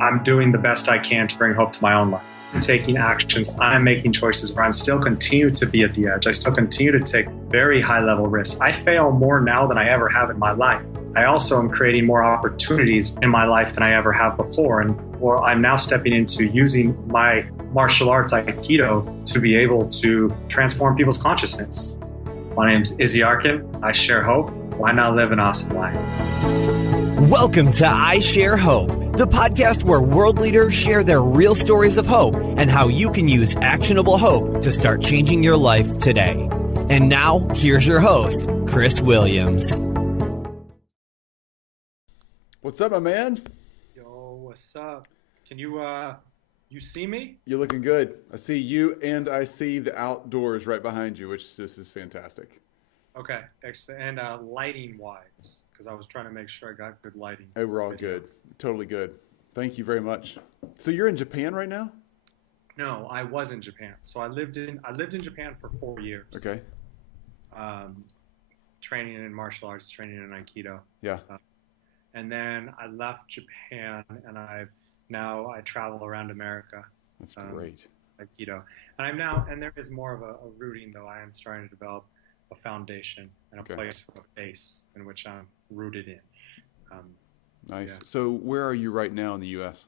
I'm doing the best I can to bring hope to my own life. I'm taking actions. I'm making choices where I still continue to be at the edge. I still continue to take very high level risks. I fail more now than I ever have in my life. I also am creating more opportunities in my life than I ever have before. And I'm now stepping into using my martial arts, Aikido, to be able to transform people's consciousness. My name's Izzy Arkin. I share hope. Why not live an awesome life? Welcome to I Share Hope, the podcast where world leaders share their real stories of hope and how you can use actionable hope to start changing your life today. And now, here's your host, Chris Williams. What's up, my man? Yo, what's up? Can you see me? You're looking good. I see you and I see the outdoors right behind you, which this is fantastic. Okay, excellent. And lighting wise, because I was trying to make sure I got good lighting. Hey, we're all good. Totally good. Thank you very much. So you're in Japan right now? No, I was in Japan. So I lived in Japan for 4 years. Okay. Training in martial arts, training in Aikido. Yeah. And then I left Japan, and I travel around America. That's great. Aikido, and there is more of a rooting though. I am starting to develop a foundation and a place for a base in which I'm rooted in. Nice. Yeah. So where are you right now in the U.S.?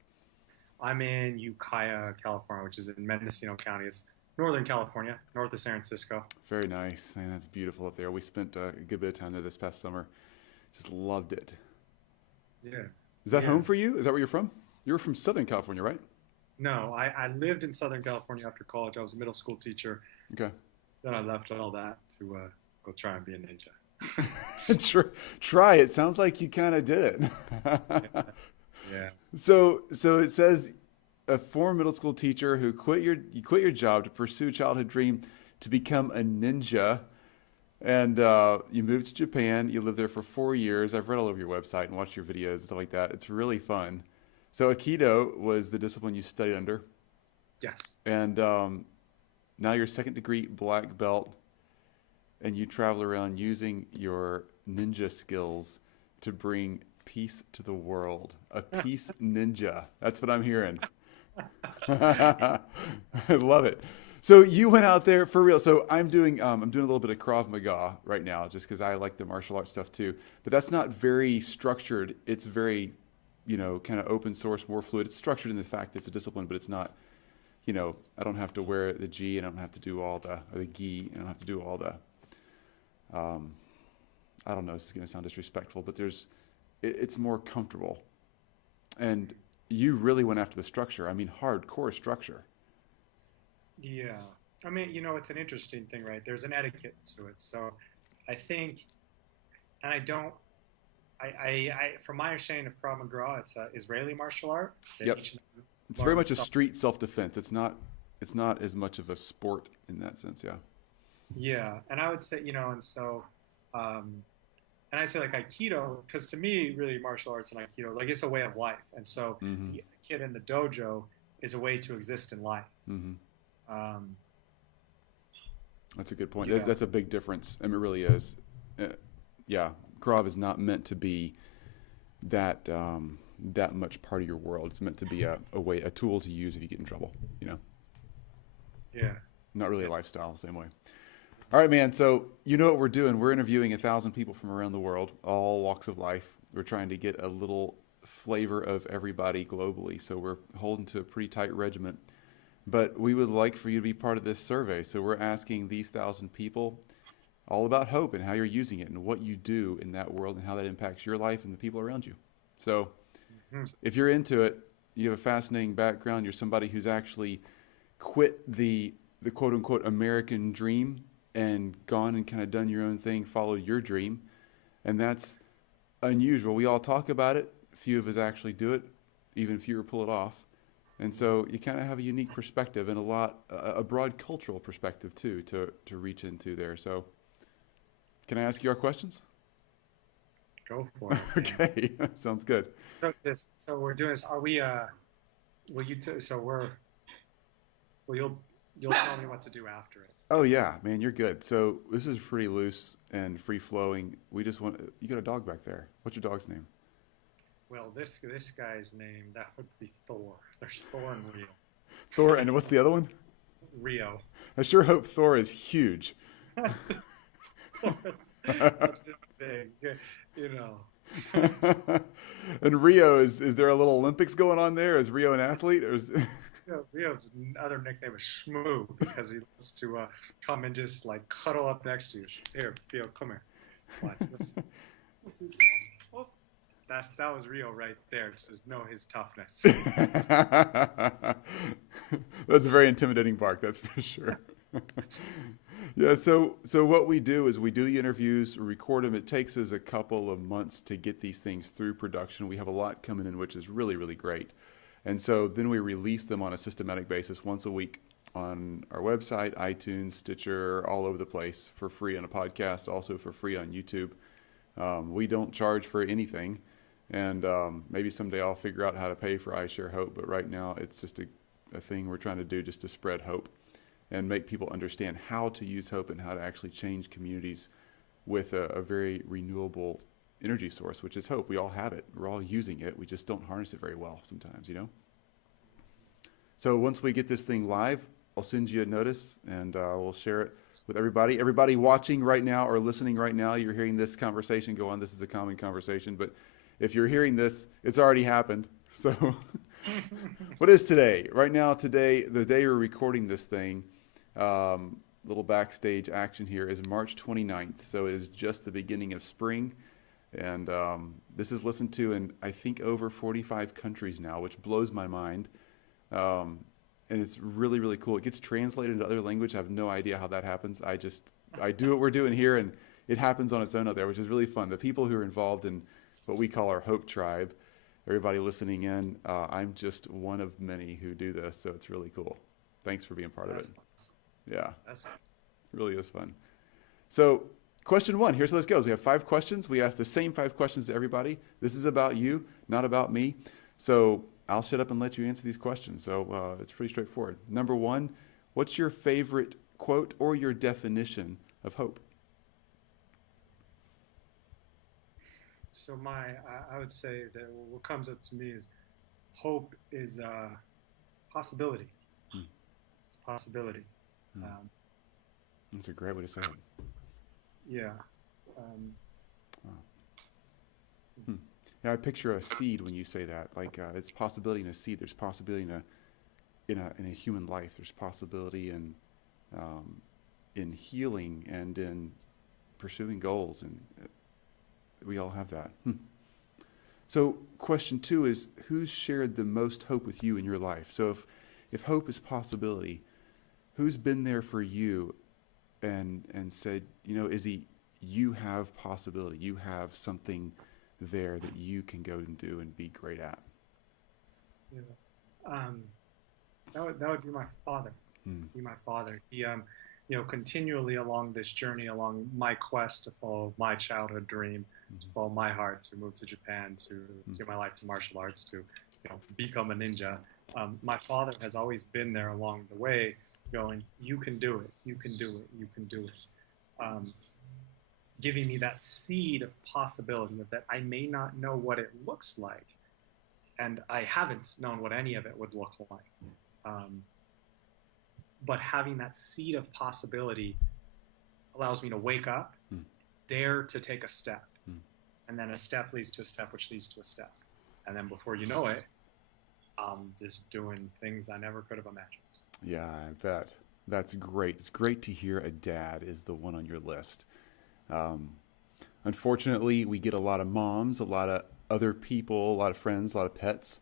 I'm in Ukiah, California, which is in Mendocino County. It's Northern California, north of San Francisco. Very nice. Man, that's beautiful up there. We spent a good bit of time there this past summer. Just loved it. Yeah. Is that home for you? Is that where you're from? You were from Southern California, right? No, I lived in Southern California after college. I was a middle school teacher. Okay. Then I left all that to go try and be a ninja. Try it. Sounds like you kind of did it. Yeah. So it says a former middle school teacher who quit your job to pursue a childhood dream to become a ninja, and you moved to Japan. You lived there for 4 years. I've read all over your website and watched your videos and stuff like that. It's really fun. So Aikido was the discipline you studied under. Yes. And now you're second degree black belt, and you travel around using your ninja skills to bring peace to the world. A peace ninja. That's what I'm hearing. I love it. So you went out there for real. So I'm doing a little bit of Krav Maga right now, just because I like the martial arts stuff too. But that's not very structured. It's very, kind of open source, more fluid. It's structured in the fact that it's a discipline, but it's not. I don't have to wear the gi, and I don't have to do all the gi, and I don't have to do all the. I don't know. This is going to sound disrespectful, but it's more comfortable, and you really went after the structure. I mean, hardcore structure. Yeah. I mean, it's an interesting thing, right? There's an etiquette to it. So I think, and from my understanding of Krav Maga, it's an Israeli martial art. Yep. It's very much a street self-defense. It's not as much of a sport in that sense. Yeah. Yeah. And I would say, and I say like Aikido, because to me, really martial arts and Aikido, like it's a way of life. And so the kid in the dojo is a way to exist in life. Mm-hmm. That's a good point. Yeah. That's a big difference. I mean, it really is. Krav is not meant to be that much part of your world. It's meant to be a tool to use if you get in trouble. Yeah. Not really a lifestyle, the same way. All right, man. So you know what we're doing. We're interviewing 1,000 people from around the world, all walks of life. We're trying to get a little flavor of everybody globally. So we're holding to a pretty tight regiment. But we would like for you to be part of this survey. So we're asking these 1,000 people all about hope and how you're using it and what you do in that world and how that impacts your life and the people around you. So if you're into it, you have a fascinating background. You're somebody who's actually quit the quote unquote American dream and gone and kind of done your own thing, followed your dream. And that's unusual. We all talk about it. Few of us actually do it. Even fewer pull it off. And so you kind of have a unique perspective and a broad cultural perspective too, to reach into there. So can I ask you our questions? Go for it. Okay. Sounds good. So we're doing this. Are we, you'll tell me what to do after it. Oh yeah, man, you're good. So this is pretty loose and free flowing. You got a dog back there. What's your dog's name? Well, this guy's name, that would be Thor. There's Thor and Rio. Thor, and what's the other one? Rio. I sure hope Thor is huge. Thor's big, you know. And Rio, is there a little Olympics going on there? Is Rio an athlete, or is... Rio's other nickname is Shmoo because he loves to come and just like cuddle up next to you. Here, Rio, come here. Watch this. This is oh, that was Rio right there. Just know his toughness. That's a very intimidating bark, that's for sure. Yeah, so what we do is we do the interviews, we record them. It takes us a couple of months to get these things through production. We have a lot coming in, which is really, really great. And so then we release them on a systematic basis once a week on our website, iTunes, Stitcher, all over the place for free on a podcast, also for free on YouTube. We don't charge for anything. And maybe someday I'll figure out how to pay for iShare Hope. But right now it's just a thing we're trying to do just to spread hope and make people understand how to use hope and how to actually change communities with a very renewable energy source, which is hope. We all have it. We're all using it. We just don't harness it very well sometimes, you know? So once we get this thing live, I'll send you a notice and we'll share it with everybody. Everybody watching right now or listening right now, you're hearing this conversation go on. This is a common conversation, but if you're hearing this, it's already happened. So what is today? Right now, today, the day we're recording this thing, little backstage action here, is March 29th. So it is just the beginning of spring. And this is listened to in, I think, over 45 countries now, which blows my mind. And it's really, really cool. It gets translated into other language. I have no idea how that happens. I do what we're doing here, and it happens on its own out there, which is really fun. The people who are involved in what we call our Hope Tribe, everybody listening in, I'm just one of many who do this, so it's really cool. Thanks for being part of it. Yeah, it really is fun. So question one, here's how this goes. We have 5 questions. We ask the same 5 questions to everybody. This is about you, not about me. So I'll shut up and let you answer these questions. So it's pretty straightforward. Number 1, what's your favorite quote or your definition of hope? So I would say that what comes up to me is hope is possibility. It's possibility. That's a great way to say it. Yeah. Yeah, I picture a seed when you say that. Like it's possibility in a seed. There's possibility in a human life. There's possibility in healing and in pursuing goals, and we all have that. So question 2 is, who's shared the most hope with you in your life? So if hope is possibility, who's been there for you and said, you know, Izzy, you have possibility. You have something there that you can go and do and be great at? Yeah. That would be my father. Be my father. He continually along this journey, along my quest to follow my childhood dream, to follow my heart, to move to Japan, to give my life to martial arts, to become a ninja. My father has always been there along the way, going, you can do it, you can do it, you can do it. Giving me that seed of possibility of that I may not know what it looks like, and I haven't known what any of it would look like. But having that seed of possibility allows me to wake up, dare to take a step. And then a step leads to a step, which leads to a step. And then before you know it, I'm just doing things I never could have imagined. Yeah, I bet. That's great. It's great to hear a dad is the one on your list. Unfortunately, we get a lot of moms, a lot of other people, a lot of friends, a lot of pets.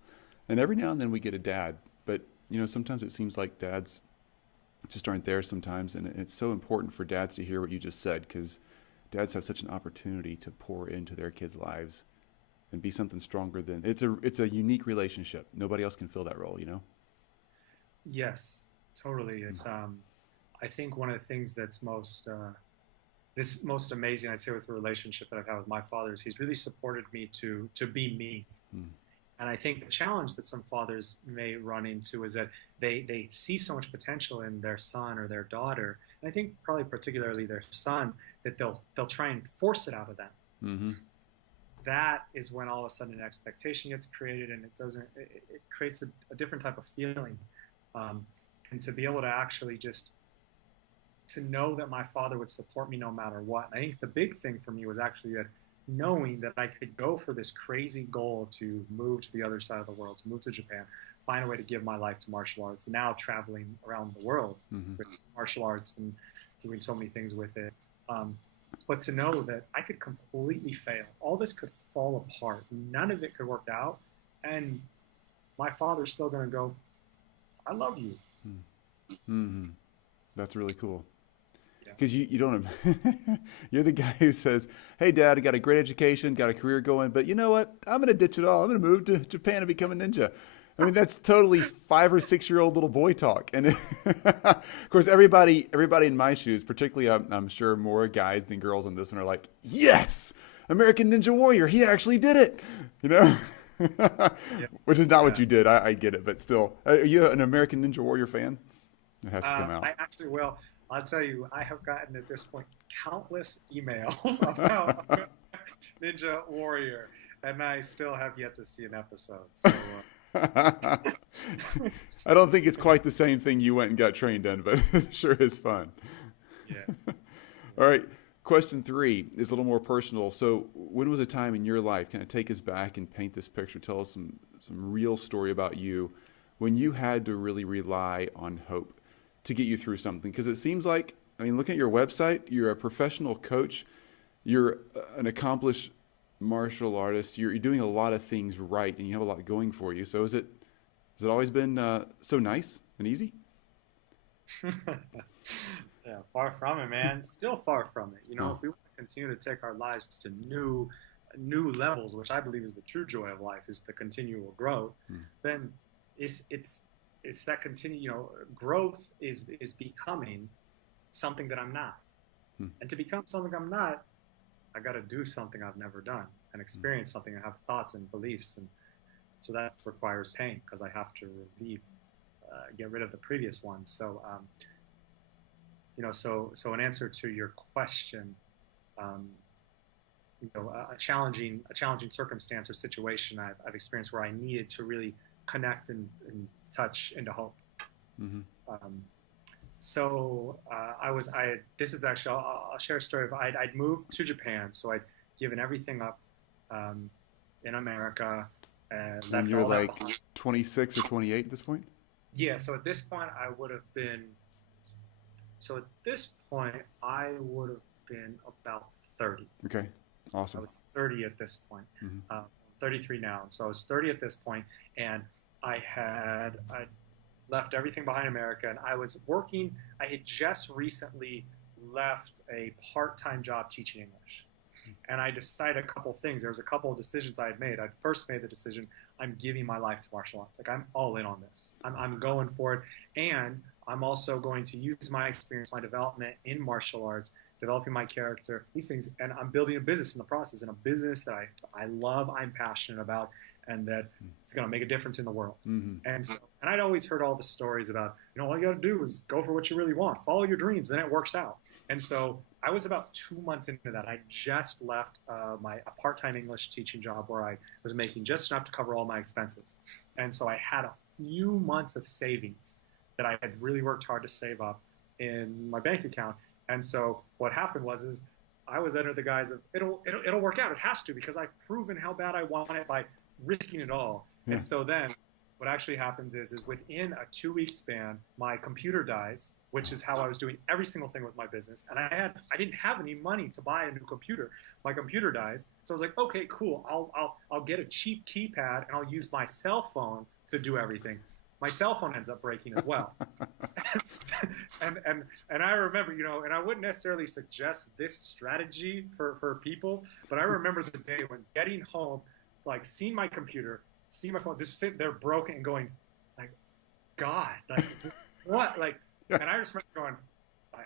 And every now and then we get a dad. But, sometimes it seems like dads just aren't there sometimes. And it's so important for dads to hear what you just said, because dads have such an opportunity to pour into their kids' lives and be something stronger than it's a unique relationship. Nobody else can fill that role, Yes, totally. It's I think one of the things that's most amazing, I'd say, with the relationship that I've had with my father is he's really supported me to be me. And I think the challenge that some fathers may run into is that they see so much potential in their son or their daughter, and I think probably particularly their son, that they'll try and force it out of them. that is when all of a sudden an expectation gets created, and it creates a different type of feeling. And to be able to actually just to know that my father would support me no matter what. And I think the big thing for me was actually that knowing that I could go for this crazy goal to move to the other side of the world, to move to Japan, find a way to give my life to martial arts, now traveling around the world with martial arts and doing so many things with it. But to know that I could completely fail. All this could fall apart. None of it could work out. And my father's still going to go, I love you. Mm-hmm. That's really cool. Because you don't, you're the guy who says, hey, Dad, I got a great education, got a career going, but you know what? I'm going to ditch it all. I'm going to move to Japan and become a ninja. I mean, that's totally 5 or 6 year old little boy talk. And of course, everybody in my shoes, particularly I'm sure more guys than girls on this one are like, yes, American Ninja Warrior. He actually did it, you know, which is not what you did. I get it. But still, are you an American Ninja Warrior fan? It has to come out. I actually will. I'll tell you, I have gotten at this point countless emails about Ninja Warrior, and I still have yet to see an episode. So, I don't think it's quite the same thing you went and got trained in, but it sure is fun. Yeah. All right. Question 3 is a little more personal. So when was a time in your life, kind of take us back and paint this picture, tell us some real story about you when you had to really rely on hope to get you through something? Because it seems like, I mean, looking at your website, you're a professional coach, you're an accomplished martial artist, you're doing a lot of things right, and you have a lot going for you. So has it always been so nice and easy? Yeah, far from it, man. Still far from it. You know, if we want to continue to take our lives to new levels, which I believe is the true joy of life, is the continual growth, then it's that growth is becoming something that I'm not. And to become something I'm not, I got to do something I've never done and experience something and have thoughts and beliefs. And so that requires pain because I have to get rid of the previous ones. So, so in answer to your question, a challenging circumstance or situation I've experienced where I needed to really connect and touch into hope. This is actually, I'll share a story of, I'd moved to Japan, so I'd given everything up in America. And you're like 26 or 28 at this point? Yeah, so at this point I would have been about 30. Okay, awesome. I was 30 at this point. 33 now, so I was 30 at this point, and I left everything behind America, and I was working. I had just recently left a part-time job teaching English, and I decided a couple things. There was a couple of decisions I had made. I'd first made the decision, I'm giving my life to martial arts. Like, I'm all in on this. I'm going for it, and I'm also going to use my experience, my development in martial arts, developing my character, these things, and I'm building a business in the process, and a business that I love, I'm passionate about, and that it's going to make a difference in the world. And I'd always heard all the stories about, all you got to do is go for what you really want, follow your dreams, then it works out. And so I was about 2 months into that. I just left a part-time English teaching job where I was making just enough to cover all my expenses. And so I had a few months of savings that I had really worked hard to save up in my bank account. And so what happened was I was under the guise of it'll work out. It has to, because I've proven how bad I want it by risking it all. Yeah. And so then what actually happens is within a 2-week span, my computer dies, which is how I was doing every single thing with my business. And I didn't have any money to buy a new computer. My computer dies. So I was like, okay, cool. I'll get a cheap keypad and I'll use my cell phone to do everything. My cell phone ends up breaking as well. and I remember, and I wouldn't necessarily suggest this strategy for people, but I remember the day when getting home, like seeing my computer, seeing my phone, just sitting there broken and going, like, God, like, what? Like, and I just remember going,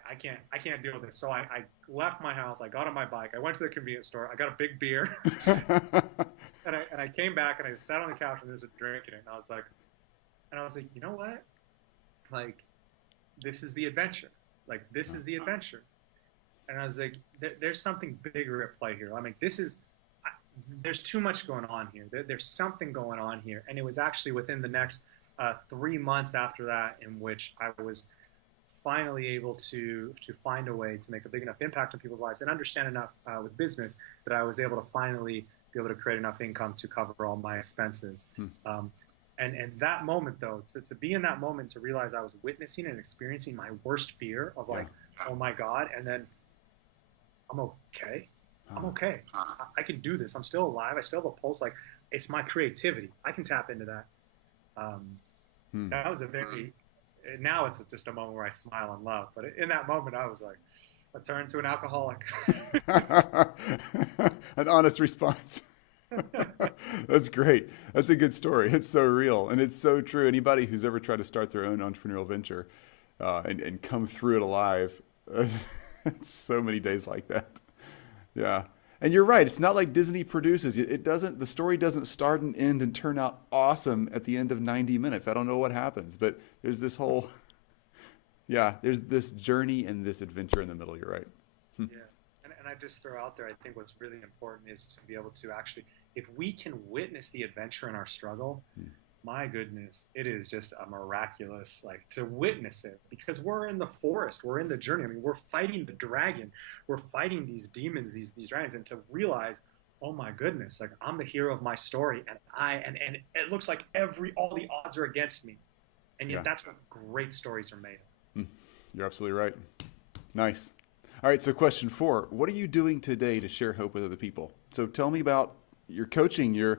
I can't deal with this. So I left my house, I got on my bike, I went to the convenience store, I got a big beer, and I came back and I sat on the couch and there was a drink in it, and I was like, you know what? Like, this is the adventure. Like, this is the adventure. And I was like, there's something bigger at play here. I mean, there's too much going on here. There's something going on here. And it was actually within the next 3 months after that in which I was finally able to find a way to make a big enough impact on people's lives and understand enough with business that I was able to finally be able to create enough income to cover all my expenses. And that moment, though, to be in that moment, to realize I was witnessing and experiencing my worst fear of like, oh my God, and then I'm okay. I'm okay. I can do this. I'm still alive. I still have a pulse. Like, it's my creativity. I can tap into that. That was a very, now it's just a moment where I smile and love. But in that moment, I was like, I turned to an alcoholic. An honest response. That's great. That's a good story. It's so real. And it's so true. Anybody who's ever tried to start their own entrepreneurial venture and come through it alive, so many days like that. Yeah. And you're right. It's not like Disney produces. The story doesn't start and end and turn out awesome at the end of 90 minutes. I don't know what happens, but there's this whole, there's this journey and this adventure in the middle. You're right. Yeah. And I just throw out there, I think what's really important is to be able to actually, if we can witness the adventure in our struggle, my goodness, it is just a miraculous, like, to witness it, because we're in the forest, we're in the journey. I mean, we're fighting the dragon, we're fighting these demons, these dragons, and to realize, oh my goodness, like, I'm the hero of my story, and it looks like all the odds are against me, and yet that's what great stories are made of. You're absolutely right. Nice. All right, so question 4, what are you doing today to share hope with other people? So tell me about your coaching, your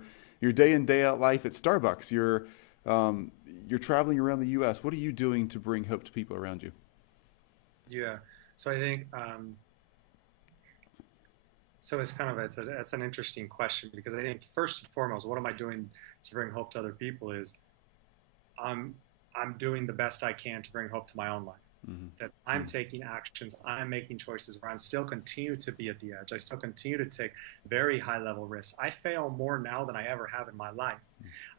day in, day out life at Starbucks. You're traveling around the U.S. What are you doing to bring hope to people around you? Yeah, so I think so it's kind of that's an interesting question, because I think first and foremost, what am I doing to bring hope to other people is I'm doing the best I can to bring hope to my own life. That I'm taking actions, I'm making choices where I still continue to be at the edge. I still continue to take very high level risks. I fail more now than I ever have in my life.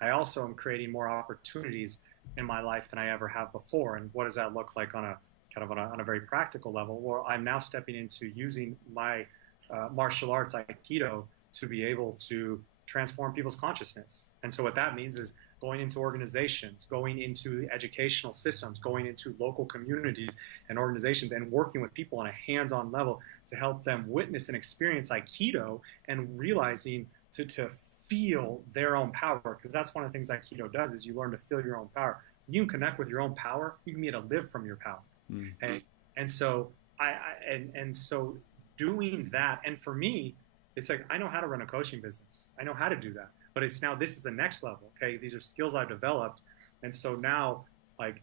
I also am creating more opportunities in my life than I ever have before. And what does that look like on a very practical level? Well, I'm now stepping into using my martial arts, Aikido, to be able to transform people's consciousness. And so what that means is going into organizations, going into educational systems, going into local communities and organizations, and working with people on a hands-on level to help them witness and experience Aikido and realizing to feel their own power. Because that's one of the things Aikido does, is you learn to feel your own power. When you can connect with your own power, you can be able to live from your power. And so so doing that, and for me, it's like, I know how to run a coaching business. I know how to do that. But it's now, this is the next level. Okay, these are skills I've developed, and so now, like,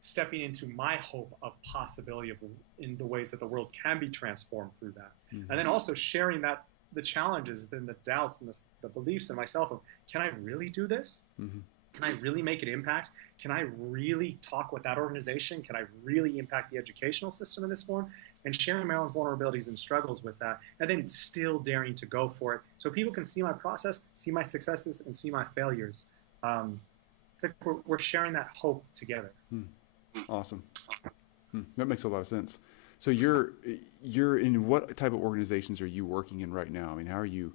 stepping into my hope of possibility in the ways that the world can be transformed through that, and then also sharing the challenges, then the doubts and the beliefs in myself of, can I really do this? Can I really make an impact? Can I really talk with that organization? Can I really impact the educational system in this form? And sharing my own vulnerabilities and struggles with that, and then still daring to go for it, so people can see my process, see my successes, and see my failures. It's like we're sharing that hope together. Awesome. That makes a lot of sense. So you're in what type of organizations are you working in right now? I mean, how are you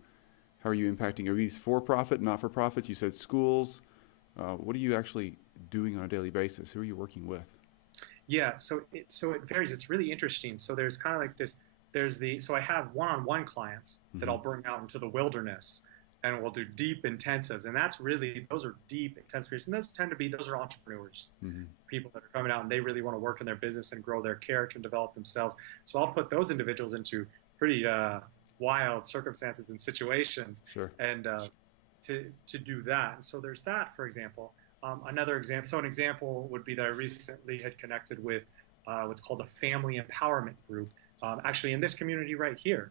impacting? Are these for-profit, not-for-profits? You said schools. What are you actually doing on a daily basis? Who are you working with? Yeah, so it varies. It's really interesting. So there's kind of like this. So I have one-on-one clients that I'll bring out into the wilderness, and we'll do deep intensives. And those are deep intensive periods. And those are entrepreneurs, people that are coming out and they really want to work in their business and grow their character and develop themselves. So I'll put those individuals into pretty wild circumstances and situations, and to do that. And so there's that, for example. Another example, so an example would be that I recently had connected with what's called a family empowerment group, actually in this community right here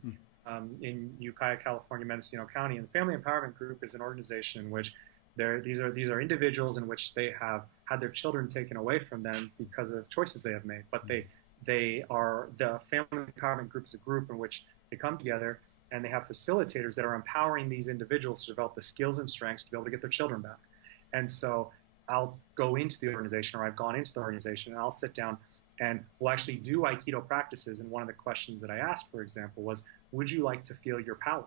in Ukiah, California, Mendocino County. And the Family Empowerment Group is an organization in which these are individuals in which they have had their children taken away from them because of choices they have made. But the Family Empowerment Group is a group in which they come together and they have facilitators that are empowering these individuals to develop the skills and strengths to be able to get their children back. And so I'll go into the organization, or I've gone into the organization, and I'll sit down and we'll actually do Aikido practices. And one of the questions that I asked, for example, was, would you like to feel your power?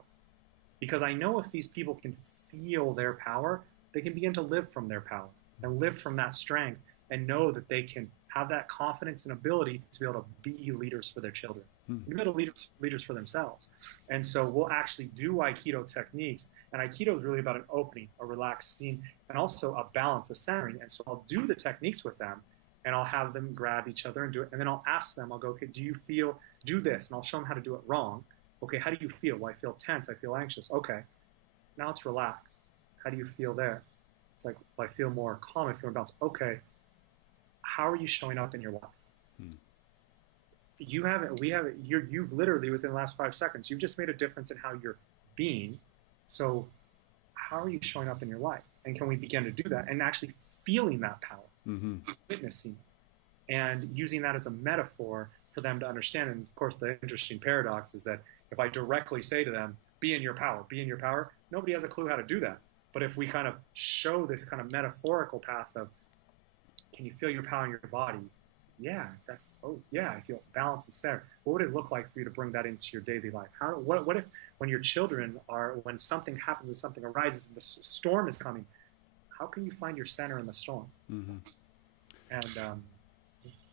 Because I know if these people can feel their power, they can begin to live from their power and live from that strength and know that they can have that confidence and ability to be able to be leaders for their children, be able to leaders for themselves. And so we'll actually do Aikido techniques. And Aikido is really about an opening, a relaxed scene, and also a balance, a centering. And so I'll do the techniques with them, and I'll have them grab each other and do it. And then I'll ask them, I'll go, okay, do you feel, do this? And I'll show them how to do it wrong. Okay, how do you feel? Well, I feel tense. I feel anxious. Okay, now let's relax. How do you feel there? It's like, well, I feel more calm. I feel more balanced. Okay, how are you showing up in your life? You haven't, we haven't, you've literally within the last 5 seconds, you've just made a difference in how you're being. So how are you showing up in your life? And can we begin to do that and actually feeling that power, witnessing, and using that as a metaphor for them to understand. And of course, the interesting paradox is that if I directly say to them, be in your power, nobody has a clue how to do that. But if we kind of show this kind of metaphorical path of, can you feel your power in your body? Yeah, that's, oh yeah, I feel balance is there. What would it look like for you to bring that into your daily life? What if when your children are, when something happens and something arises and the storm is coming, how can you find your center in the storm? And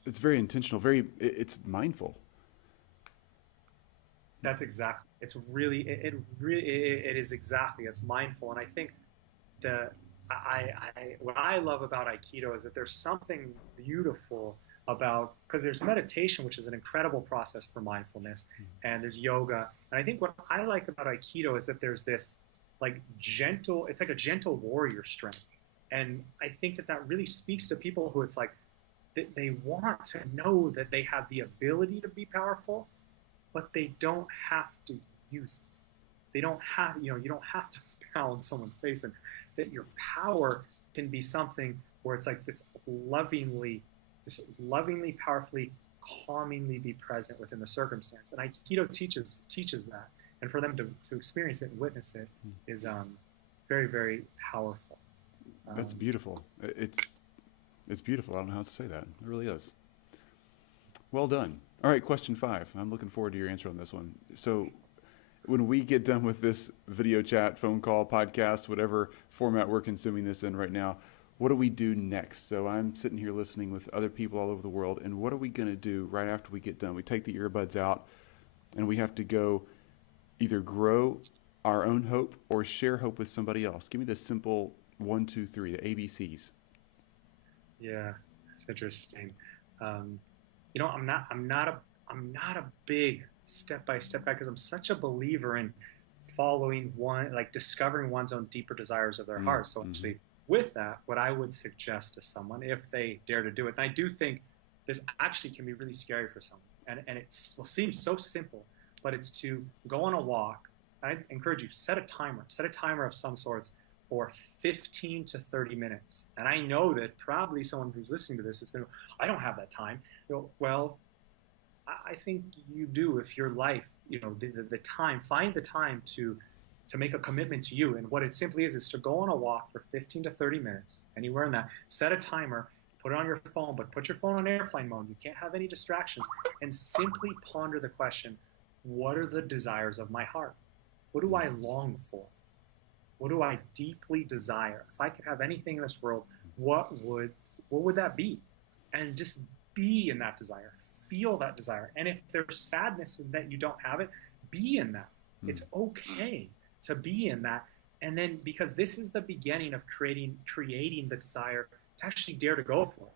it's very intentional, it's mindful. That's exactly, it's really, it is exactly, it's mindful. And I think what I love about Aikido is that there's something beautiful about, because there's meditation, which is an incredible process for mindfulness, and there's yoga. And I think what I like about Aikido is that there's this like gentle, it's like a gentle warrior strength. And I think that that really speaks to people who it's like, they want to know that they have the ability to be powerful, but they don't have to use it. They don't have, you don't have to pound someone's face, and that your power can be something where it's like this lovingly, powerfully, calmingly be present within the circumstance. And Aikido teaches that. And for them to experience it and witness it is very, very powerful. That's beautiful. It's beautiful. I don't know how else to say that. It really is. Well done. All right, question 5. I'm looking forward to your answer on this one. So when we get done with this video chat, phone call, podcast, whatever format we're consuming this in right now, what do we do next? So I'm sitting here listening with other people all over the world, and what are we going to do right after we get done? We take the earbuds out, and we have to go either grow our own hope or share hope with somebody else. Give me the simple 1, 2, 3, the ABCs. Yeah, it's interesting. I'm not a big step-by-step guy, because I'm such a believer in following discovering one's own deeper desires of their heart. So actually, with that, what I would suggest to someone, if they dare to do it, and I do think this actually can be really scary for someone, and it will seem so simple, but it's to go on a walk. I encourage you, set a timer of some sorts for 15 to 30 minutes. And I know that probably someone who's listening to this is going to, I don't have that time. Well, I think you do. If your life, the time, find the time to make a commitment to you. And what it simply is to go on a walk for 15 to 30 minutes, anywhere in that, set a timer, put it on your phone, but put your phone on airplane mode. You can't have any distractions, and simply ponder the question, what are the desires of my heart? What do I long for? What do I deeply desire? If I could have anything in this world, what would that be? And just be in that desire, feel that desire. And if there's sadness in that you don't have it, be in that. It's okay to be in that. And then, because this is the beginning of creating the desire to actually dare to go for it.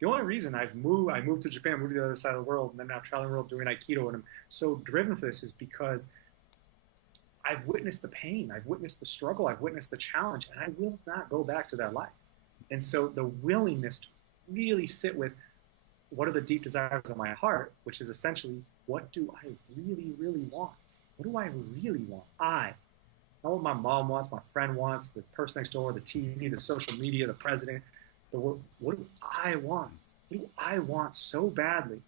The only reason I moved to Japan, moved to the other side of the world, and then now traveling the world doing Aikido, and I'm so driven for this, is because I've witnessed the pain, I've witnessed the struggle, I've witnessed the challenge, and I will not go back to that life. And so the willingness to really sit with what are the deep desires of my heart, which is essentially, what do I really, really want? What do I really want? Not what my mom wants, my friend wants, the person next door, the TV, the social media, the president, the world. What do I want? What do I want so badly?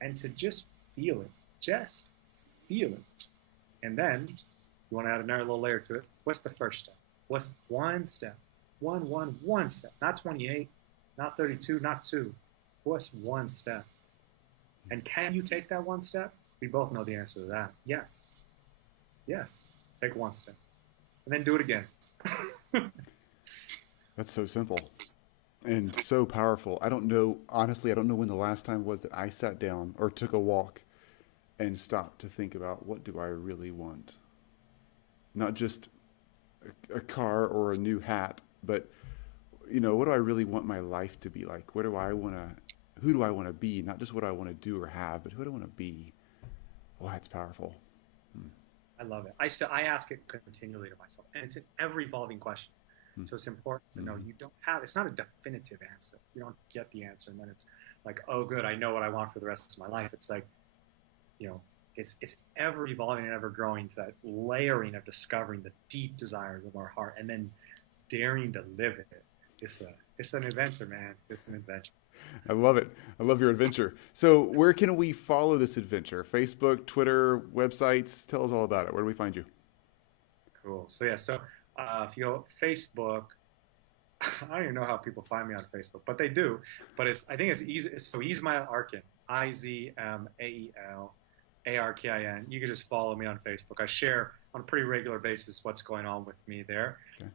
And to just feel it. Just feel it. And then you want to add another little layer to it. What's the first step? What's one step? One step. Not 28, not 32, not 2. What's one step? And can you take that one step? We both know the answer to that. Yes. Yes. Take one step. and then do it again. That's so simple and so powerful. I don't know, honestly, I don't know when the last time was that I sat down or took a walk and stopped to think about, what do I really want? Not just a car or a new hat, but what do I really want my life to be like? Who do I want to be? Not just what I want to do or have, but who do I want to be? Wow, it's powerful. I love it. I ask it continually to myself, and it's an ever evolving question. So it's important to know it's not a definitive answer. You don't get the answer and then it's like, oh, good, I know what I want for the rest of my life. It's like, it's ever evolving and ever growing to that layering of discovering the deep desires of our heart and then daring to live it. It's an adventure, man. It's an adventure. I love it. I love your adventure. So where can we follow this adventure? Facebook, Twitter, websites? Tell us all about it. Where do we find you? Cool. So if you go Facebook, I don't even know how people find me on Facebook, but they do. But I think it's easy. So Izzy Arkin, IZMAEL ARKIN. You can just follow me on Facebook. I share on a pretty regular basis what's going on with me there. Okay.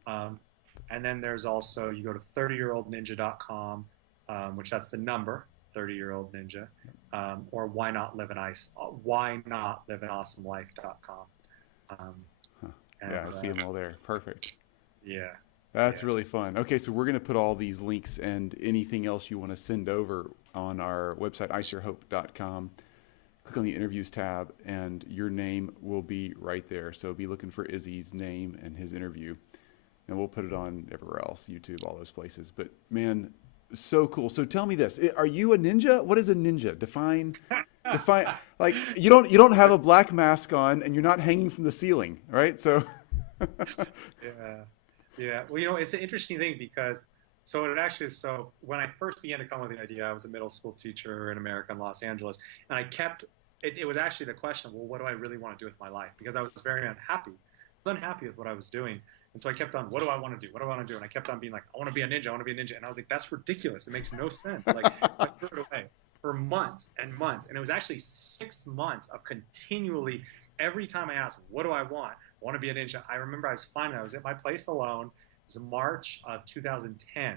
And then there's also, you go to 30yearoldninja.com, which that's the number, 30yearoldninja, or why not live an awesomelife.com. Yeah, I see them all there. Perfect. Yeah. That's really fun. Okay, so we're going to put all these links and anything else you want to send over on our website, isharehope.com. Click on the interviews tab, and your name will be right there. So be looking for Izzy's name and his interview, and we'll put it on everywhere else, YouTube, all those places. But man, so cool. So tell me this: are you a ninja? What is a ninja? Define. Like you don't have a black mask on and you're not hanging from the ceiling, right? So yeah. Well, it's an interesting thing because so when I first began to come up with the idea, I was a middle school teacher in America in Los Angeles, and I kept it was actually the question of, well, what do I really want to do with my life? Because I was very unhappy. I was unhappy with what I was doing. And so I kept on, what do I want to do? What do I want to do? And I kept on being like, I want to be a ninja. I want to be a ninja. And I was like, that's ridiculous. It makes no sense. Like I threw it away for months and months. And it was actually 6 months of continually, every time I asked, what do I want? I want to be a ninja. I remember I was at my place alone. It was March of 2010.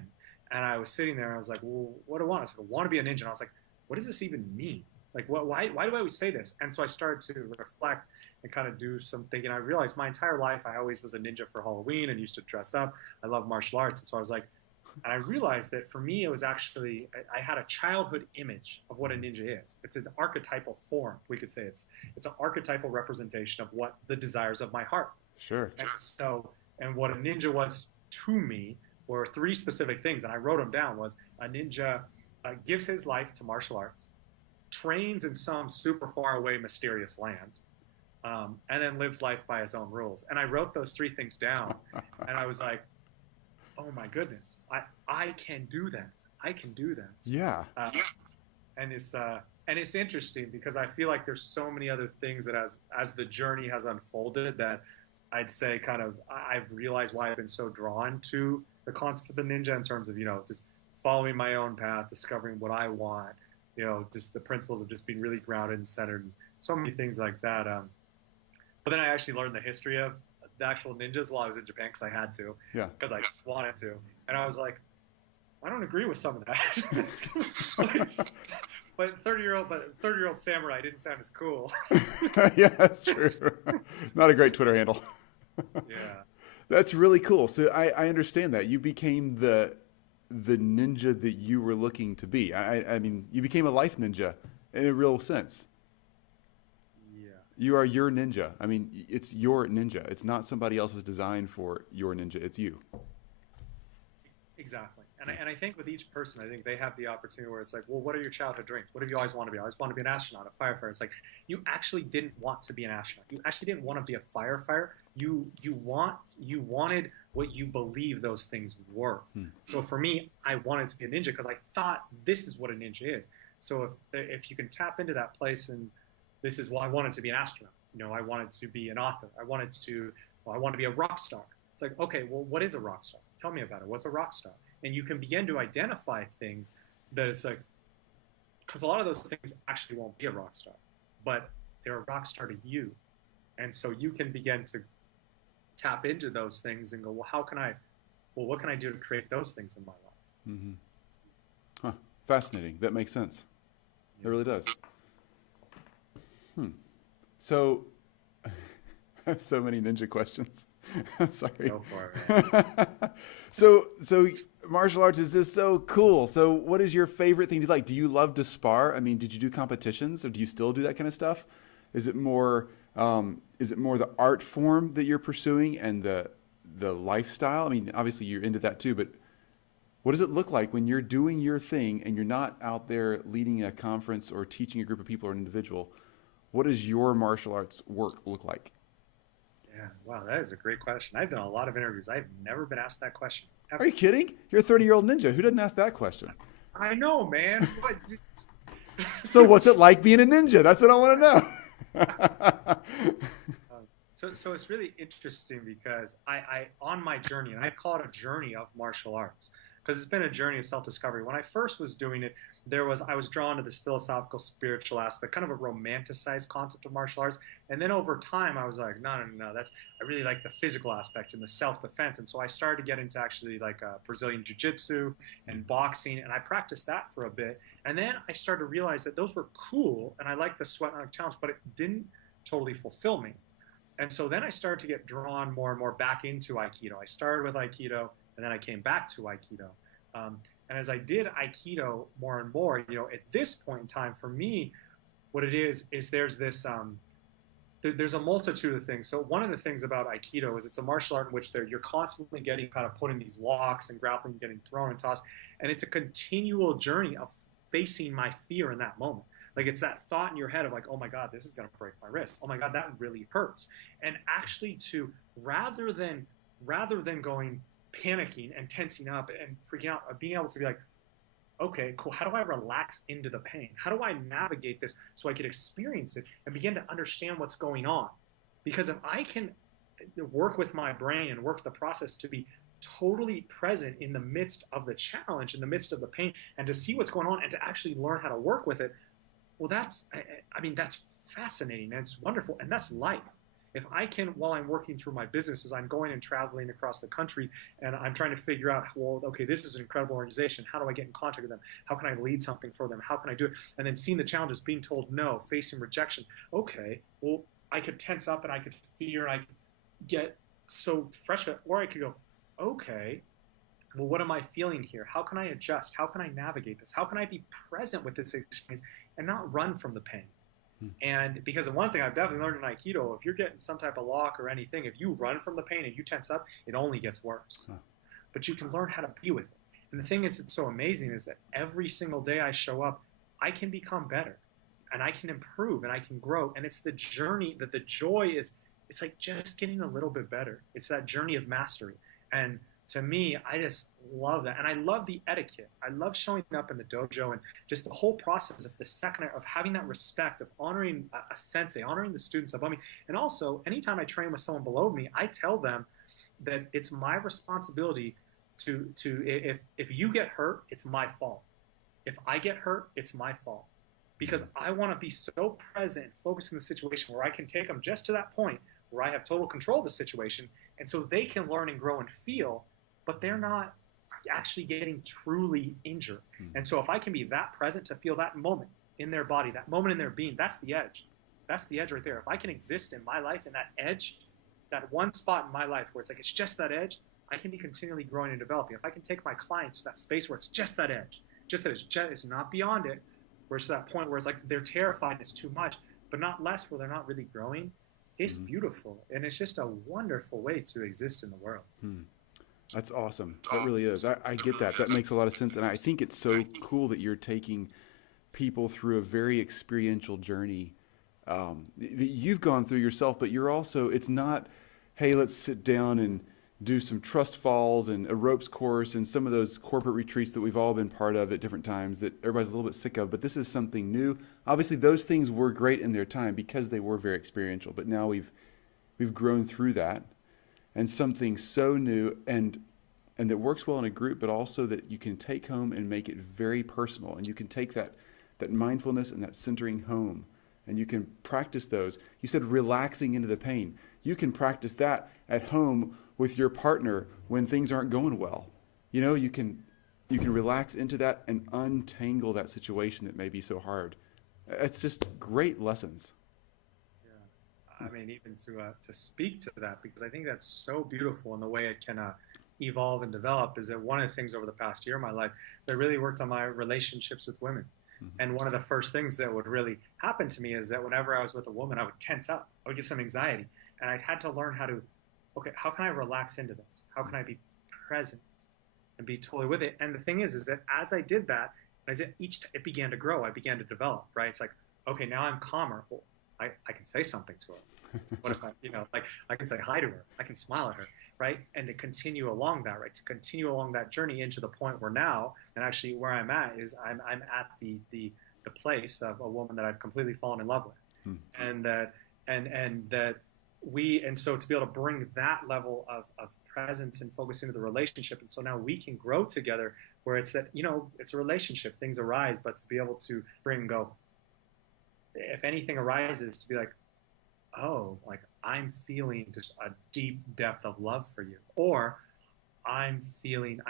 And I was sitting there and I was like, well, what do I want? I said, I want to be a ninja. And I was like, what does this even mean? Like, why do I always say this? And so I started to reflect and kind of do some thinking. I realized my entire life, I always was a ninja for Halloween and used to dress up. I love martial arts. And so I was like, and I realized that for me, it was actually, I had a childhood image of what a ninja is. It's an archetypal form. We could say it's an archetypal representation of what the desires of my heart. Sure. And what a ninja was to me were 3 specific things. And I wrote them down. Was a ninja gives his life to martial arts, trains in some super far away mysterious land, and then lives life by his own rules. And I wrote those 3 things down, and I was like, oh my goodness, I can do that. I can do that. Yeah. And it's interesting because I feel like there's so many other things that as the journey has unfolded that I'd say kind of I've realized why I've been so drawn to the concept of the ninja in terms of, just following my own path, discovering what I want, just the principles of just being really grounded and centered, and so many things like that. But then I actually learned the history of the actual ninjas while I was in Japan because I had to, because I just wanted to. And I was like, I don't agree with some of that. But 30-year-old samurai didn't sound as cool. Yeah, that's true. Not a great Twitter handle. Yeah. That's really cool. So I understand that. You became the ninja that you were looking to be. I mean, you became a life ninja in a real sense. Yeah. You are your ninja. I mean, it's your ninja. It's not somebody else's design for your ninja. It's you. Exactly. And I think with each person, I think they have the opportunity where it's like, well, what are your childhood dreams? What have you always wanted to be? I always wanted to be an astronaut, a firefighter. It's like, you actually didn't want to be an astronaut. You actually didn't want to be a firefighter. You wanted what you believe those things were. So for me, I wanted to be a ninja because I thought this is what a ninja is. So if you can tap into that place, and this is, well, I wanted to be an astronaut. I wanted to be an author. I wanted to be a rock star. It's like, okay, well, what is a rock star? Tell me about it. What's a rock star? And you can begin to identify things that it's like, because a lot of those things actually won't be a rock star, but they're a rock star to you. And so you can begin to tap into those things and go, what can I do to create those things in my life? Mm-hmm. Huh. Fascinating. That makes sense. It really does. So, I have so many ninja questions. I'm sorry. Go for it, man. So martial arts is just so cool. So what is your favorite thing to like? Do you love to spar? I mean, did you do competitions or do you still do that kind of stuff? Is it more the art form that you're pursuing and the lifestyle? I mean, obviously you're into that too, but what does it look like when you're doing your thing and you're not out there leading a conference or teaching a group of people or an individual? What does your martial arts work look like? Yeah, wow, that is a great question. I've done a lot of interviews. I've never been asked that question Are ever. you kidding? You're a 30-year-old ninja. Who doesn't ask that question? I know, man. What? So what's it like being a ninja? That's what I want to know. So it's really interesting because I on my journey, and I call it a journey of martial arts, because it's been a journey of self-discovery. When I first was doing it, I was drawn to this philosophical, spiritual aspect, kind of a romanticized concept of martial arts. And then over time, I was like, no, I really like the physical aspect and the self-defense. And so I started to get into actually like Brazilian jiu-jitsu and boxing, and I practiced that for a bit. And then I started to realize that those were cool, and I liked the sweat and challenge, but it didn't totally fulfill me. And so then I started to get drawn more and more back into Aikido. I started with Aikido, and then I came back to Aikido. And as I did Aikido more and more, at this point in time, for me, what it is there's this, there's a multitude of things. So one of the things about Aikido is it's a martial art in which you're constantly getting kind of put in these locks and grappling, getting thrown and tossed. And it's a continual journey of facing my fear in that moment. Like it's that thought in your head of like, oh my God, this is going to break my wrist. Oh my God, that really hurts. And actually rather than going panicking and tensing up and freaking out, being able to be like, okay, cool. How do I relax into the pain? How do I navigate this so I can experience it and begin to understand what's going on? Because if I can work with my brain and work the process to be totally present in the midst of the challenge, in the midst of the pain, and to see what's going on and to actually learn how to work with it, well, that's fascinating and it's wonderful. And that's life. If I can, while I'm working through my business, as I'm going and traveling across the country and I'm trying to figure out, well, okay, this is an incredible organization. How do I get in contact with them? How can I lead something for them? How can I do it? And then seeing the challenges, being told no, facing rejection. Okay, well, I could tense up and I could fear and I could get so frustrated. Or I could go, okay, well, what am I feeling here? How can I adjust? How can I navigate this? How can I be present with this experience and not run from the pain? And because of one thing I've definitely learned in Aikido, if you're getting some type of lock or anything, if you run from the pain and you tense up, it only gets worse. But you can learn how to be with it. And the thing is, it's so amazing is that every single day I show up, I can become better and I can improve and I can grow. And it's the journey that the joy is, it's like just getting a little bit better. It's that journey of mastery. And to me, I just love that. And I love the etiquette. I love showing up in the dojo and just the whole process of the second of having that respect, of honoring a sensei, honoring the students above me. And also, anytime I train with someone below me, I tell them that it's my responsibility to if you get hurt, it's my fault. If I get hurt, it's my fault. Because I want to be so present, focused in the situation where I can take them just to that point where I have total control of the situation. And so they can learn and grow and feel, but they're not actually getting truly injured. And so if I can be that present to feel that moment in their body, that moment in their being, that's the edge. That's the edge right there. If I can exist in my life in that edge, that one spot in my life where it's like, it's just that edge, I can be continually growing and developing. If I can take my clients to that space where it's just that edge, it's not beyond it, where it's to that point where it's like they're terrified, it's too much, but not less where they're not really growing, it's beautiful. And it's just a wonderful way to exist in the world. That's awesome. That really is. I get that. That makes a lot of sense. And I think it's so cool that you're taking people through a very experiential journey that you've gone through yourself, but you're also, it's not, hey, let's sit down and do some trust falls and a ropes course and some of those corporate retreats that we've all been part of at different times that everybody's a little bit sick of, but this is something new. Obviously those things were great in their time because they were very experiential, but now we've grown through that. And something so new and that works well in a group, but also that you can take home and make it very personal. And you can take that mindfulness and that centering home and you can practice those. You said relaxing into the pain. You can practice that at home with your partner when things aren't going well. You can relax into that and untangle that situation that may be so hard. It's just great lessons. Yeah. I mean, even to speak to that, because I think that's so beautiful in the way it can evolve and develop, is that one of the things over the past year of my life is I really worked on my relationships with women. Mm-hmm. And one of the first things that would really happen to me is that whenever I was with a woman, I would tense up. I would get some anxiety. And I had to learn how can I relax into this? How can I be present and be totally with it? And the thing is that as I did that, it began to grow. I began to develop, right? It's like, okay, now I'm calmer. Well, I can say something to her. What if I can say hi to her. I can smile at her, right? And to continue along that, right? To continue along that journey into the point where now, and actually where I'm at is I'm at the place of a woman that I've completely fallen in love with. And so to be able to bring that level of presence and focus into the relationship, and so now we can grow together, where it's that it's a relationship, things arise, but to be able to bring and go, if anything arises, to be like, oh, like I'm feeling just a deep depth of love for you, or I'm feeling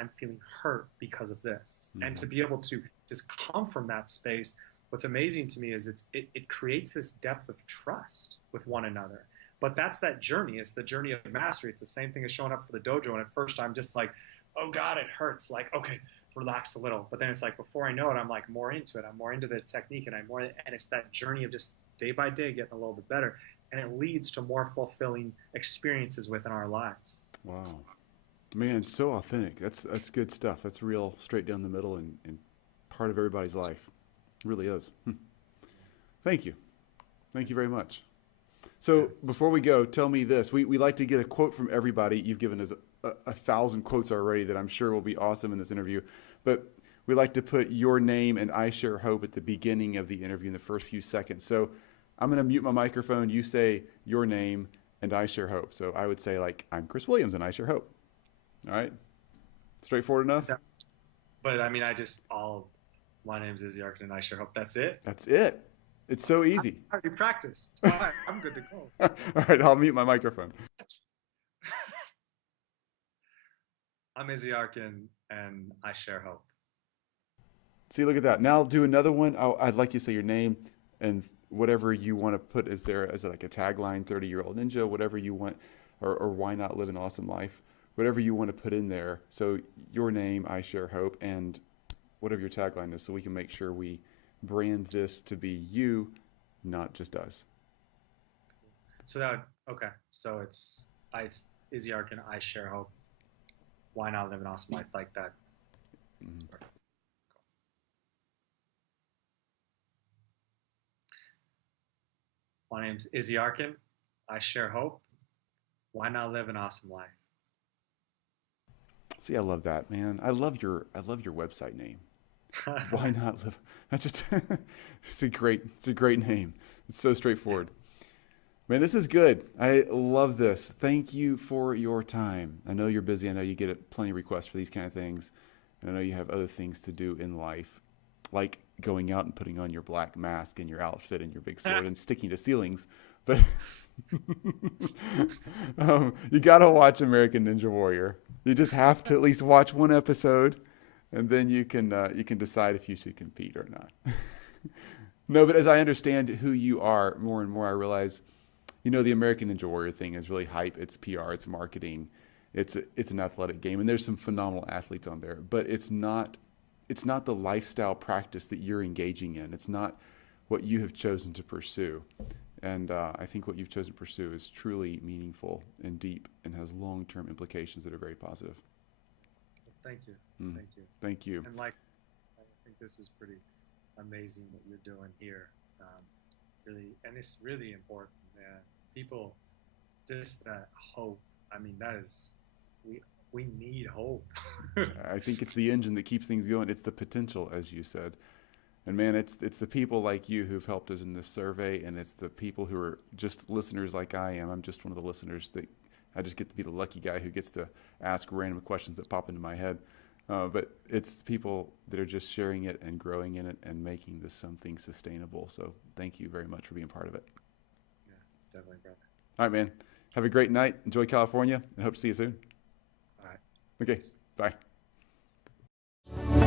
hurt because of this. Mm-hmm. And to be able to just come from that space, what's amazing to me is it creates this depth of trust with one another. But that's that journey. It's the journey of mastery. It's the same thing as showing up for the dojo. And at first I'm just like, oh God, it hurts. Like, okay, relax a little. But then it's like, before I know it, I'm like more into it. I'm more into the technique, and and it's that journey of just day by day getting a little bit better. And it leads to more fulfilling experiences within our lives. Wow. Man, so authentic. That's good stuff. That's real straight down the middle and part of everybody's life. It really is. Thank you. Thank you very much. So before we go, tell me this. We like to get a quote from everybody. You've given us 1,000 quotes already that I'm sure will be awesome in this interview. But we like to put your name and I Share Hope at the beginning of the interview in the first few seconds. So I'm going to mute my microphone. You say your name and I Share Hope. So I would say, like, I'm Chris Williams and I Share Hope. All right? Straightforward enough? Yeah. But I mean, my name's Izzy Arkin and I Share Hope. That's it? That's it. It's so easy. I already practiced. All right, I'm good to go. All right, I'll mute my microphone. I'm Izzy Arkin, and I Share Hope. See, look at that. Now I'll do another one. I'd like you to say your name and whatever you want to put as like a tagline, 30-year-old ninja, whatever you want, or why not live an awesome life, whatever you want to put in there. So your name, I Share Hope, and whatever your tagline is, so we can make sure we brand this to be you, not just us. So it's Izzy Arkin, I Share Hope. Why not live an awesome life like that? Mm-hmm. My name's Izzy Arkin. I Share Hope. Why not live an awesome life? See, I love that, man. I love your website name. Why not live? That's just it's a great name. It's so straightforward. Man, this is good. I love this. Thank you for your time. I know you're busy. I know you get plenty of requests for these kind of things. And I know you have other things to do in life, like going out and putting on your black mask and your outfit and your big sword and sticking to ceilings. But you got to watch American Ninja Warrior. You just have to at least watch one episode, and then you can decide if you should compete or not. No, but as I understand who you are more and more, I realize, the American Ninja Warrior thing is really hype. It's PR, it's marketing, it's an athletic game, and there's some phenomenal athletes on there. But it's not the lifestyle practice that you're engaging in. It's not what you have chosen to pursue. And I think what you've chosen to pursue is truly meaningful and deep and has long-term implications that are very positive. Thank you. Thank you. Thank you. And I think this is pretty amazing what you're doing here. Really, and it's really important. People, just that hope. I mean, that is, we need hope. I think it's the engine that keeps things going. It's the potential, as you said. And man, it's the people like you who've helped us in this survey, and it's the people who are just listeners like I am. I'm just one of the listeners that I just get to be the lucky guy who gets to ask random questions that pop into my head. But it's people that are just sharing it and growing in it and making this something sustainable. So thank you very much for being part of it. Yeah, definitely, brother. All right, man. Have a great night. Enjoy California, and hope to see you soon. All right. Okay, bye.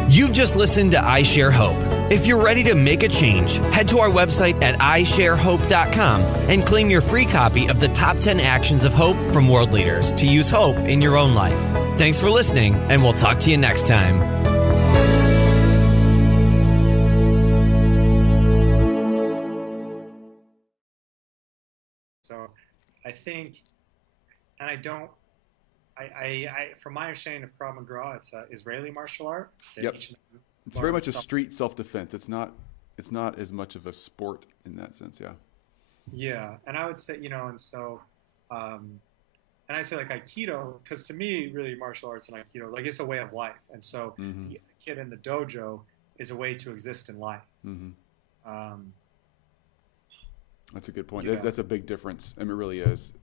You've just listened to I Share Hope. If you're ready to make a change, head to our website at isharehope.com and claim your free copy of the top 10 actions of hope from world leaders to use hope in your own life. Thanks for listening, and we'll talk to you next time. So I think, and from my understanding of Krav Maga, it's an Israeli martial art. Yep. It's very much a street self-defense. It's not as much of a sport in that sense. Yeah. Yeah. And I would say, and I say like Aikido, because to me, really martial arts and Aikido, like it's a way of life. And so the kid in the dojo is a way to exist in life. That's a good point. Yeah. That's a big difference. I mean, it really is.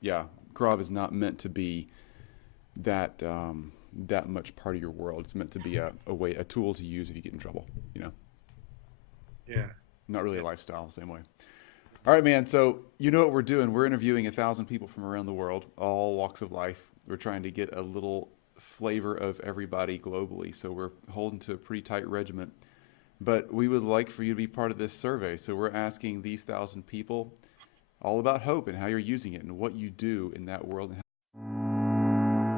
Yeah. Krav is not meant to be that much part of your world. It's meant to be a tool to use if you get in trouble, Yeah. Not really a lifestyle, same way. All right, man. So you know what we're doing. We're interviewing 1,000 people from around the world, all walks of life. We're trying to get a little flavor of everybody globally. So we're holding to a pretty tight regiment. But we would like for you to be part of this survey. So we're asking these 1,000 people all about hope and how you're using it and what you do in that world.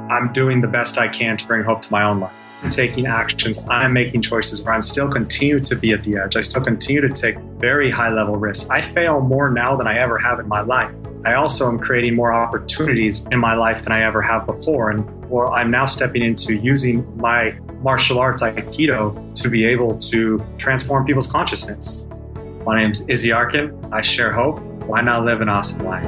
I'm doing the best I can to bring hope to my own life. I'm taking actions. I'm making choices where I still continue to be at the edge. I still continue to take very high level risks. I fail more now than I ever have in my life. I also am creating more opportunities in my life than I ever have before. And I'm now stepping into using my martial arts, Aikido, to be able to transform people's consciousness. My name's Izzy Arkin. I share hope. Why not live an awesome life?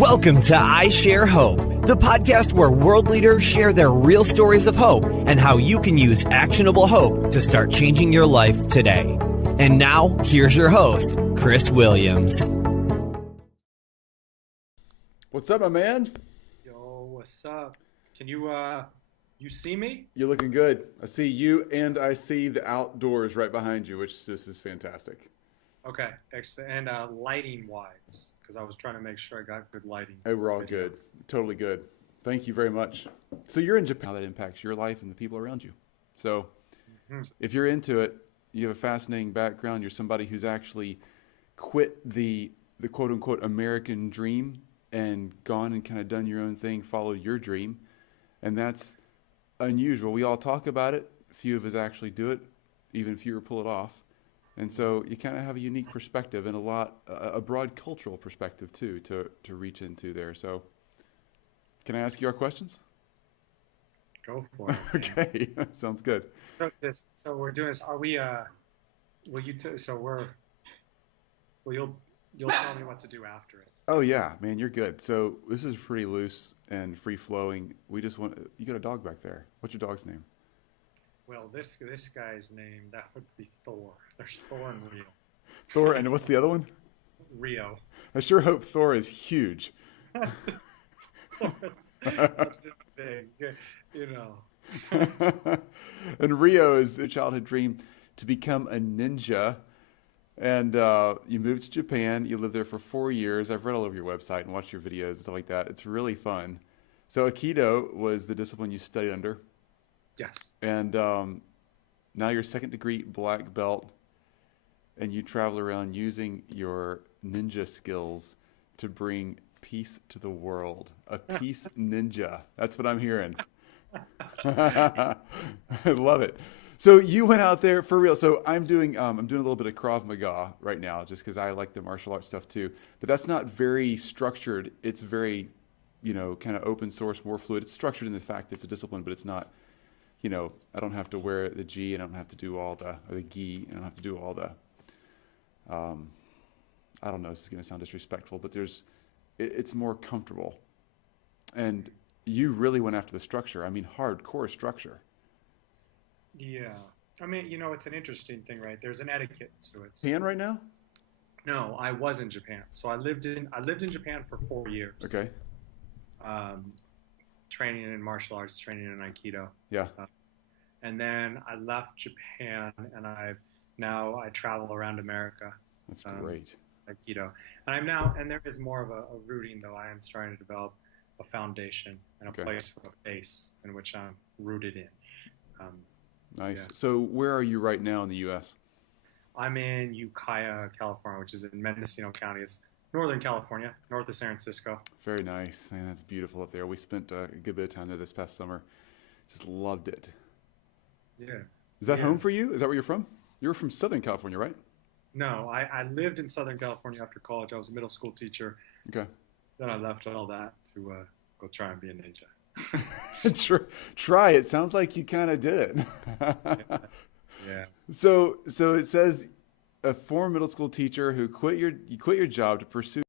Welcome to I Share Hope, the podcast where world leaders share their real stories of hope and how you can use actionable hope to start changing your life today. And now, here's your host, Chris Williams. What's up, my man? Yo, what's up? Can you see me? You're looking good. I see you, and I see the outdoors right behind you, which this is fantastic. Okay, excellent. And lighting wise, because I was trying to make sure I got good lighting. Hey, we're all good. Totally good. Thank you very much. So you're in Japan. How that impacts your life and the people around you. So if you're into it, you have a fascinating background. You're somebody who's actually quit the quote unquote American dream and gone and kind of done your own thing, followed your dream. And that's unusual. We all talk about it. Few of us actually do it, even fewer pull it off. And so you kind of have a unique perspective and a broad cultural perspective too, to reach into there. So can I ask you our questions? Go for it. Okay. Sounds good. So we're doing this. Are we, you'll tell me what to do after it. Oh yeah, man, you're good. So this is pretty loose and free flowing. You got a dog back there. What's your dog's name? Well, this guy's name, that would be Thor. There's Thor and Rio. Thor, and what's the other one? Rio. I sure hope Thor is huge. That's big, And Rio is a childhood dream to become a ninja. And you moved to Japan. You lived there for 4 years. I've read all over your website and watched your videos and stuff like that. It's really fun. So Aikido was the discipline you studied under. Yes. And now you're second degree black belt, and you travel around using your ninja skills to bring peace to the world. A peace ninja. That's what I'm hearing. I love it. So you went out there for real. So I'm doing a little bit of Krav Maga right now, just because I like the martial arts stuff too. But that's not very structured. It's very, kind of open source, more fluid. It's structured in the fact that it's a discipline, but it's not. I don't have to wear the gi, and I don't have to do all the gi, and I don't have to do all the. I don't know. This is going to sound disrespectful, but it's more comfortable. And you really went after the structure. I mean, hardcore structure. Yeah. I mean, it's an interesting thing, right? There's an etiquette to it. Japan right now? No, I was in Japan. So I lived in Japan for 4 years. Okay. training in martial arts, training in Aikido. Yeah. And then I left Japan, and now I travel around America. That's great. Aikido. And there is more of a rooting, though. I am starting to develop a foundation and a place for a base in which I'm rooted in. Nice. Yeah. So where are you right now in the U.S.? I'm in Ukiah, California, which is in Mendocino County. It's Northern California, north of San Francisco. Very nice. Man, that's beautiful up there. We spent a good bit of time there this past summer. Just loved it. Yeah. Is that home for you? Is that where you're from? You're from Southern California, right? No, I lived in Southern California after college. I was a middle school teacher. Okay. Then I left all that to go try and be a ninja. Try. It sounds like you kind of did it. Yeah. So it says a former middle school teacher who quit your job to pursue